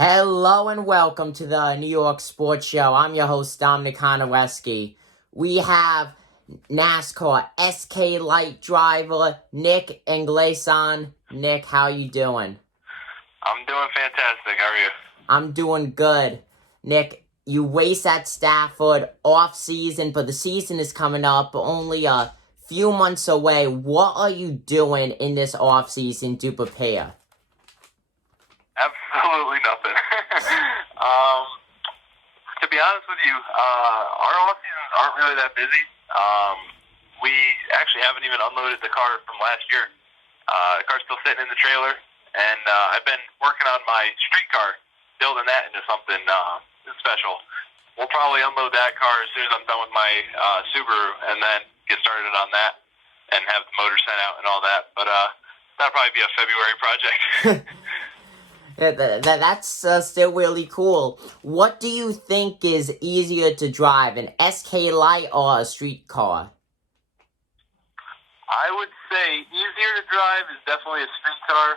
Hello and welcome to the New York Sports Show. I'm your host, Dominic Konowski. We have NASCAR SK Lite driver Nick Anglace on. Nick, how you doing? I'm doing fantastic. How are you? I'm doing good. Nick, you race at Stafford off season, but the season is coming up only a few months away. What are you doing in this off season to prepare? Absolutely nothing. To be honest with you, our off seasons aren't really that busy. We actually haven't even unloaded the car from last year. The car's still sitting in the trailer, and I've been working on my street car, building that into something special. We'll probably unload that car as soon as I'm done with my Subaru, and then get started on that and have the motor sent out and all that. But that'll probably be a February project. That's still really cool. What do you think is easier to drive, an SK Lite or a street car? I would say easier to drive is definitely a street car.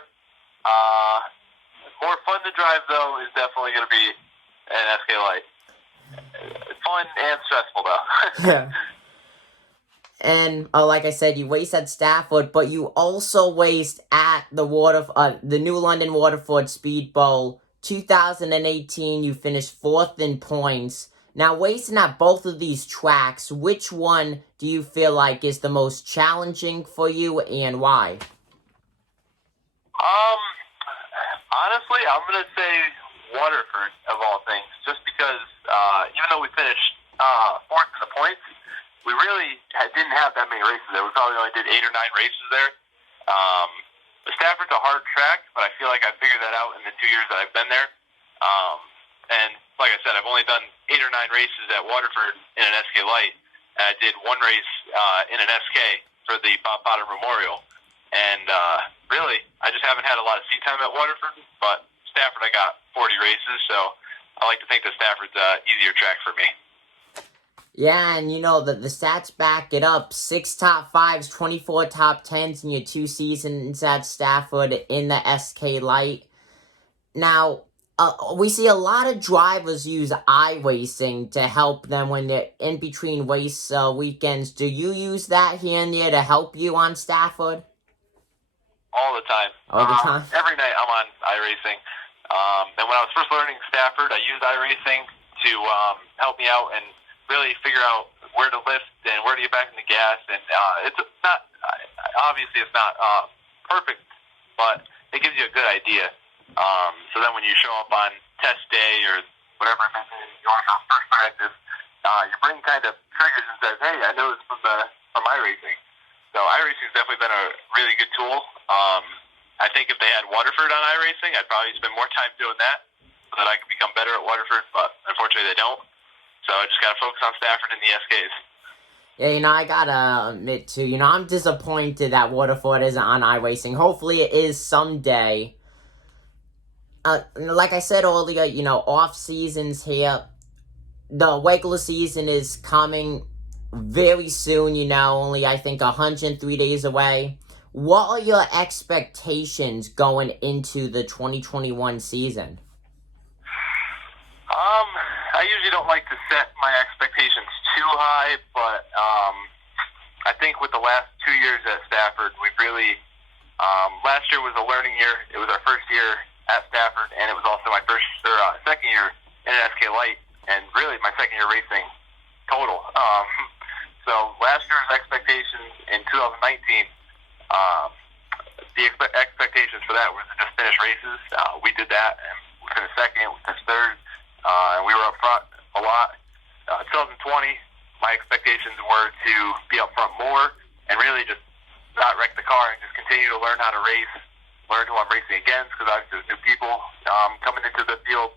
More fun to drive, though, is definitely going to be an SK Lite. Fun and stressful, though. Yeah. And like I said, you raced at Stafford, but you also raced at the New London Waterford Speed Bowl 2018. You finished 4th in points. Now, racing at both of these tracks, which one do you feel like is the most challenging for you, and why? Honestly, I'm going to say Waterford, of all things, just because even though we finished 4th in the points, we really didn't have that many races there. We probably only did 8 or 9 races there. Stafford's a hard track, but I feel like I figured that out in the 2 years that I've been there. And like I said, I've only done 8 or 9 races at Waterford in an SK Lite. And I did 1 race in an SK for the Bob Potter Memorial. And really, I just haven't had a lot of seat time at Waterford. But Stafford, I got 40 races, so I like to think that Stafford's an easier track for me. Yeah, and the stats back it up. 6 top 5s, 24 top 10s in your 2 seasons at Stafford in the SK Lite. Now, we see a lot of drivers use iRacing to help them when they're in between race weekends. Do you use that here and there to help you on Stafford? All the time. All the time? Every night I'm on iRacing. And when I was first learning Stafford, I used iRacing to help me out and really figure out where to lift and where to get back in the gas. And it's not, obviously it's not perfect, but it gives you a good idea. So then when you show up on test day or whatever it may be, you want to go first practice, your brain kind of triggers and says, hey, I know this from iRacing. So iRacing has definitely been a really good tool. I think if they had Waterford on iRacing, I'd probably spend more time doing that so that I could become better at Waterford, but unfortunately they don't. So I just got to focus on Stafford and the SKs. Yeah, I gotta admit too, I'm disappointed that Waterford isn't on iRacing. Hopefully it is someday. Like I said earlier, off seasons here. The regular season is coming very soon, only I think 103 days away. What are your expectations going into the 2021 season? I usually don't like to set my expectations too high, but I think with the last 2 years at Stafford, we've really, last year was a learning year. It was our first year at Stafford, and it was also my second year in an SK Lite, and really my second year racing total. So last year's expectations in 2019, the expectations for that was to just finish races. We did that, and we finished second, we finished third, and we were up front a lot. 2020, my expectations were to be up front more and really just not wreck the car and just continue to learn how to race, learn who I'm racing against, because obviously there's new people coming into the field.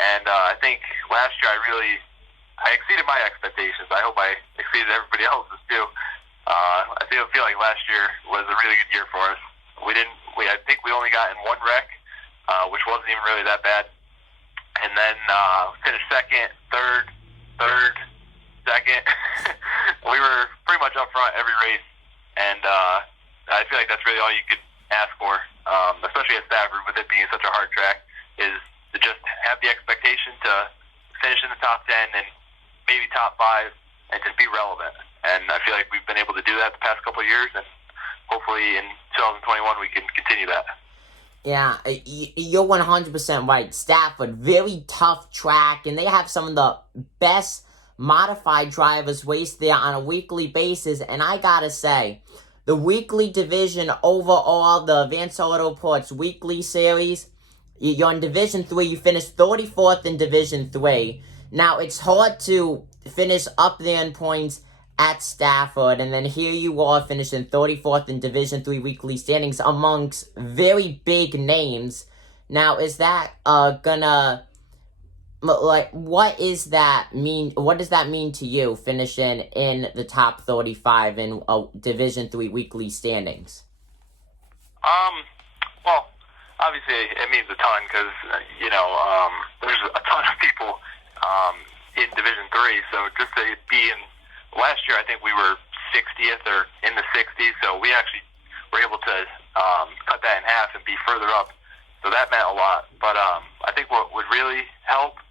And I think last year I exceeded my expectations. I hope I exceeded everybody else's too. I feel like last year was a really good year for us. I think we only got in 1 wreck, which wasn't even really that bad. And then finished second, third, second. We were pretty much up front every race, and I feel like that's really all you could ask for, especially at Stafford, with it being such a hard track, is to just the expectation to finish in the top 10 and maybe top 5 and just be relevant. And I feel like we've been able to do that the past couple of years, and hopefully in 2021 we can continue that. Yeah, you're 100% right. Stafford, very tough track, and they have some of the best modified drivers race there on a weekly basis. And I gotta say, the weekly division overall, the Advanced Auto Ports weekly series, you're in Division 3. You finished 34th in Division 3. Now, it's hard to finish up there in points at Stafford, and then here you are finishing 34th in Division 3 weekly standings amongst very big names. Now, is that gonna, like, what does that mean to you, finishing in the top 35 in Division 3 weekly standings? Well, obviously it means a ton because, there's a ton of people in Division 3, so just to be in. Last year, I think we were 60th or in the 60s, so we actually were able to cut that in half and be further up. So that meant a lot. But I think what would really help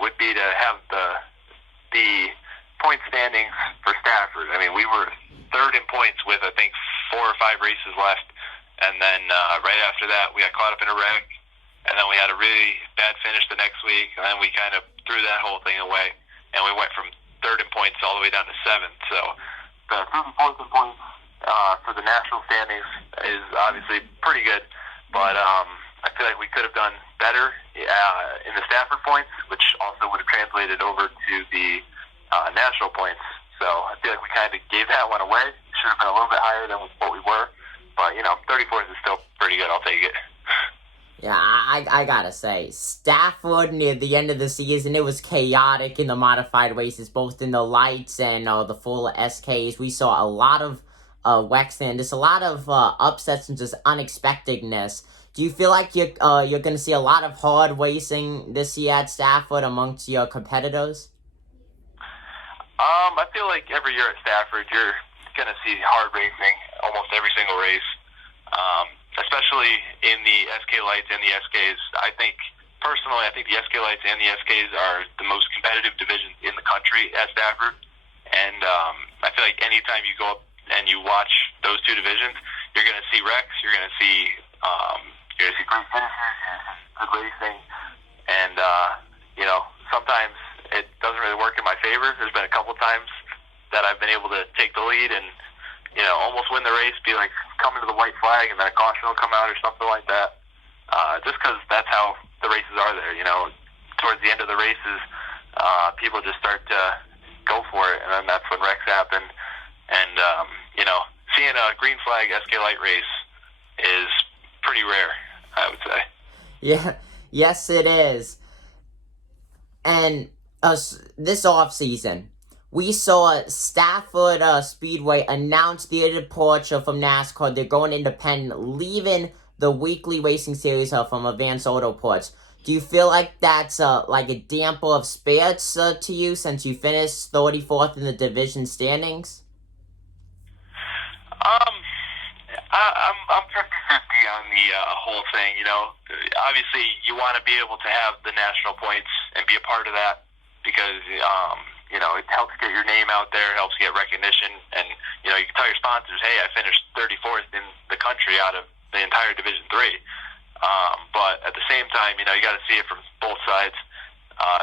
would be to have the point standings for Stafford. I mean, we were third in points with, I think, 4 or 5 races left. And then right after that, we got caught up in a wreck. And then we had a really bad finish the next week. And then we kind of threw that whole thing away. And we went from third in points all the way down to 7th. So the 34th in points for the national standings is obviously pretty good. But I feel like we could have done better in the Stafford points, which also would have translated over to the national points. So I feel like we kind of gave that one away. Should have been a little bit higher than what we were. But, 34th is still pretty good. I'll take it. Yeah, I gotta say, Stafford near the end of the season, it was chaotic in the modified races, both in the lights and the full SKs. We saw a lot of wrecks and just a lot of upsets and just unexpectedness. Do you feel like you're gonna see a lot of hard racing this year at Stafford amongst your competitors? I feel like every year at Stafford, you're gonna see hard racing almost every single race. Especially in the SK Lights and the SKs. Personally, I think the SK Lights and the SKs are the most competitive divisions in the country at Stafford. And I feel like anytime you go up and you watch those two divisions, you're going to see wrecks, you're going to see great finishes, good racing. And, sometimes it doesn't really work in my favor. There's been a couple times that I've been able to take the lead and almost win the race, be like coming to the white flag, and then a caution will come out or something like that. Just because that's how the races are there. Towards the end of the races, people just start to go for it, and then that's when wrecks happen. And seeing a green flag SK Light race is pretty rare, I would say. Yeah, yes, it is. And this off season, we saw Stafford Speedway announce their departure from NASCAR. They're going independent, leaving the weekly racing series from Advanced Auto Ports. Do you feel like that's like a damper of spirits to you since you finished 34th in the division standings? I'm 50-50 on the whole thing. Obviously you want to be able to have the national points and be a part of that because it helps get your name out there, helps get recognition, and you can tell your sponsors, hey, I finished 34th in the country out of the entire Division 3. But at the same time, you got to see it from both sides.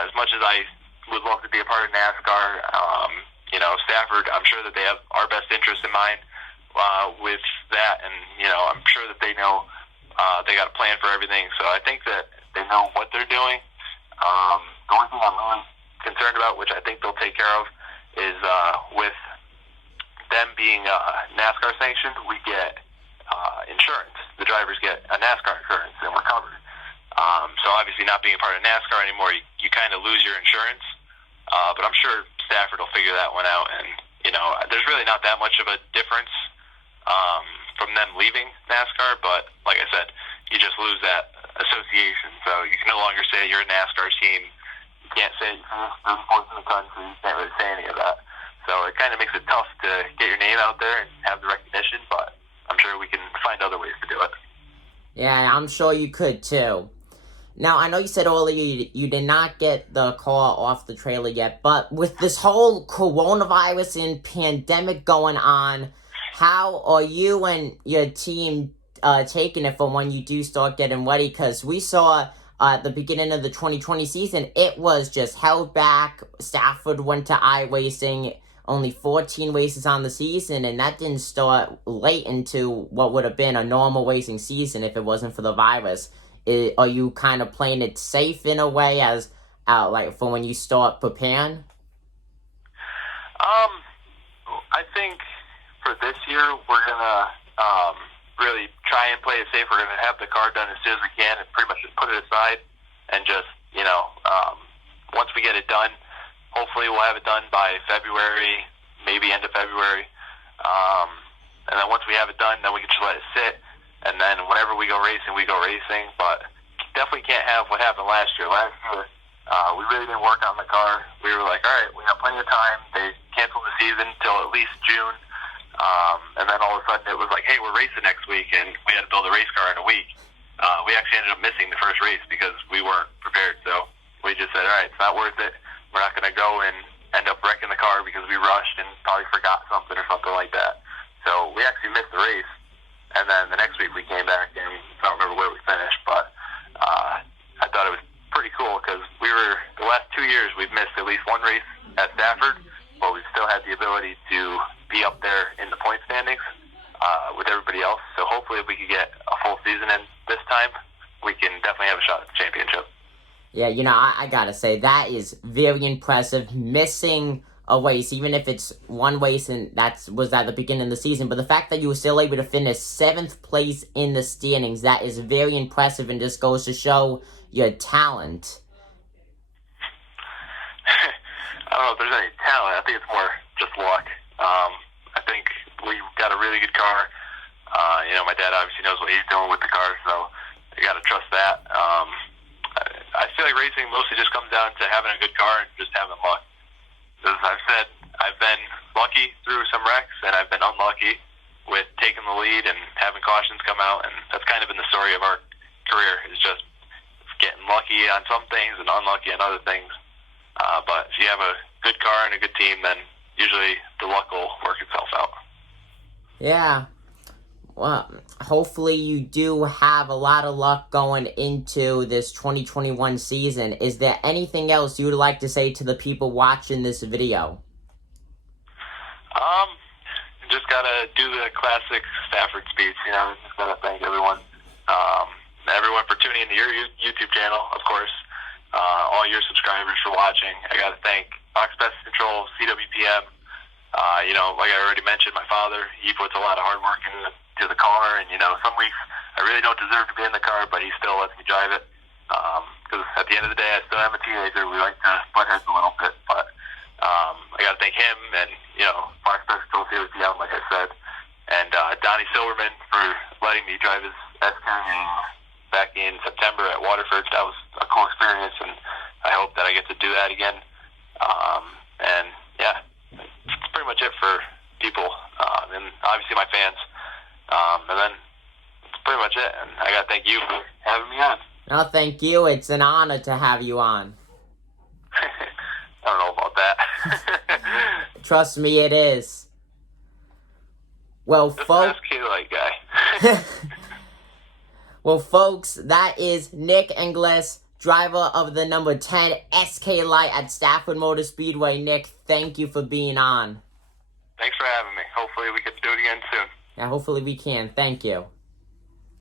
As much as I would love to be a part of NASCAR, Stafford, I'm sure that they have our best interest in mind with that, and I'm sure that they know they got a plan for everything. So I think that they know what they're doing. The only thing I'm really concerned about, which I think they'll take care of, is with them being NASCAR sanctioned, we get insurance. The drivers get a NASCAR insurance, and we're covered. So obviously not being a part of NASCAR anymore, you kind of lose your insurance. But I'm sure Stafford will figure that one out, and there's really not that much of a difference from them leaving NASCAR, but like I said, you just lose that association. So you can no longer say you're a NASCAR team. You can't say you finished 34th in the country. You can't really say any of that. So it kind of makes it tough to get your name out there and have the recognition, but I'm sure we can find other ways to do it. Yeah, I'm sure you could too. Now, I know you said earlier you did not get the car off the trailer yet, but with this whole coronavirus and pandemic going on, how are you and your team taking it for when you do start getting ready? Because we saw at the beginning of the 2020 season, it was just held back. Stafford went to iRacing, only 14 races on the season, and that didn't start late into what would have been a normal racing season if it wasn't for the virus. Are you kind of playing it safe in a way as like for when you start preparing? I think for this year we're gonna really try and play it safe. We're gonna have the car done as soon as we can, and pretty much just put it aside, and just once we get it done, hopefully we'll have it done by February, maybe end of February, and then once we have it done, then we can just let it sit. And then whenever we go racing, we go racing. But definitely can't have what happened last year. Last year, we really didn't work on the car. We were like, all right, we got plenty of time. They canceled the season until at least June. And then all of a sudden it was like, hey, we're racing next week, and we had to build a race car in a week. We actually ended up missing the first race because we weren't prepared. So we just said, all right, it's not worth it. We're not going to go and end up wrecking the car because we rushed and probably forgot something or something like that. So we actually missed the race. And then the next week we came back, and I don't remember where we finished, but I thought it was pretty cool because the last 2 years we've missed at least one race at Stafford, but we've still had the ability to be up there in the point standings with everybody else. So hopefully if we could get a full season in this time, we can definitely have a shot at the championship. Yeah, I gotta say, that is very impressive, missing a race, even if it's one race and was at the beginning of the season. But the fact that you were still able to finish 7th place in the standings, that is very impressive and just goes to show your talent. I don't know if there's any talent. I think it's more just luck. I think we got a really good car. My dad obviously knows what he's doing with the car, so you got to trust that. I feel like racing mostly just comes down to having a good car and just having luck. As I've said, I've been lucky through some wrecks, and I've been unlucky with taking the lead and having cautions come out, and that's kind of been the story of our career, is just getting lucky on some things and unlucky on other things. But if you have a good car and a good team, then usually the luck will work itself out. Yeah. Well, hopefully you do have a lot of luck going into this 2021 season. Is there anything else you would like to say to the people watching this video? Just gotta do the classic Stafford speech. Just gotta thank everyone for tuning into your YouTube channel, of course. All your subscribers for watching. I gotta thank Box Pest Control, CWPM. Like I already mentioned, my father, he puts a lot of hard work into the car, and some weeks I really don't deserve to be in the car, but he still lets me drive it. Because at the end of the day, I still am a teenager. We like to butt heads a little bit, but I got to thank him and Box Pest Control, CWPM, like I said, and Donnie Silverman for letting me drive his SK back in September at Waterford. That was a cool experience, and I hope that I get to do that again. And yeah, that's pretty much it for people, and obviously my fans. And then that's pretty much it. And I gotta thank you for having me on. No, thank you. It's an honor to have you on. I don't know about that. Trust me, it is. Well, folks. Like guy. Well, folks, that is Nick Anglace, driver of the number 10 SK Lite at Stafford Motor Speedway. Nick, thank you for being on. Thanks for having me. Hopefully we can do it again soon. Yeah, hopefully we can. Thank you.